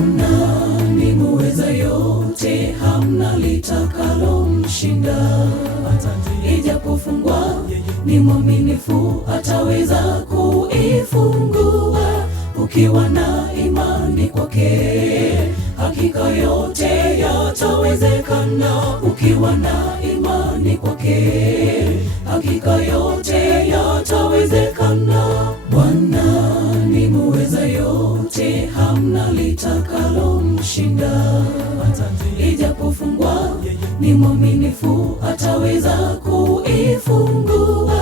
Bwana ni muweza yote, hamna litakalomshinda. Ijapofungwa ni mwaminifu, ataweza kuifungua. Ukiwa na imani kwake, hakika yote yatawezekana. Ukiwa na imani kwake, hakika yote yatawezekana. Bwana ni muweza yote, hamna litakalomshinda. Ijapofungwa ni mwaminifu, ataweza kuifungua.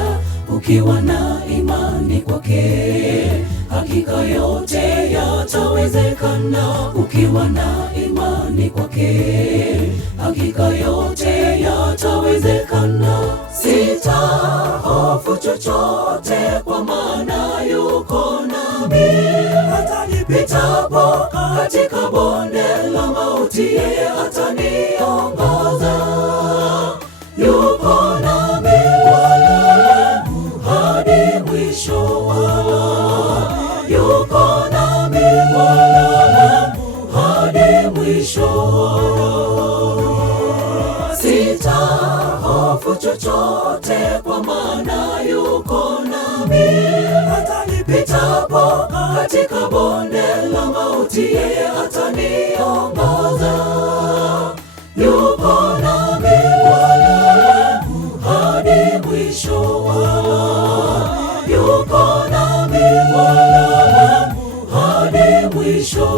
Ukiwa na imani kwake, hakika yote yatawezekana. Ukiwa na imani kwake, hakika yote yatawezekana. Sitahofu chochote, kwa maana yuko nami. Hata nipitapo katika bonde la mauti, yeye ataniongoza. Yuko nami Bwana wangu hadi mwisho. Yuko nami Bwana wangu hadi mwisho. Sitahofu chochote, kwa maana yuko nami. Hata nipitapo katika bonde la mauti, yeye ataniongoza. Yuko nami Bwana wangu hadi mwisho. Yuko nami Bwana wangu hadi mwisho.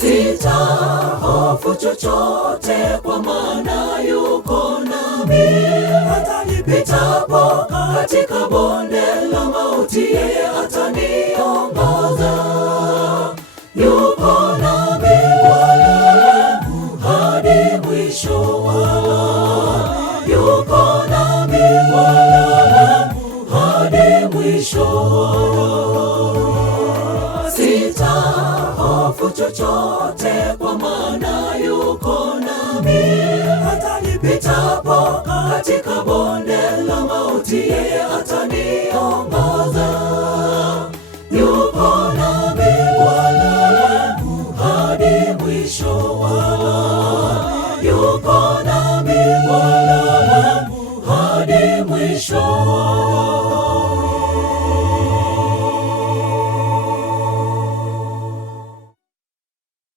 Sitahofu chochote, kwa maana yuko nami. Hata nipitapo katika bonde la mauti, yeye ataniongoza. Yuko nami Bwana wangu hadi mwisho. Yuko nami Bwana wangu hadi mwisho. Sitahofu chochote, kwa maana yuko nami. Hata nipitapo katika bonde la mauti, yeye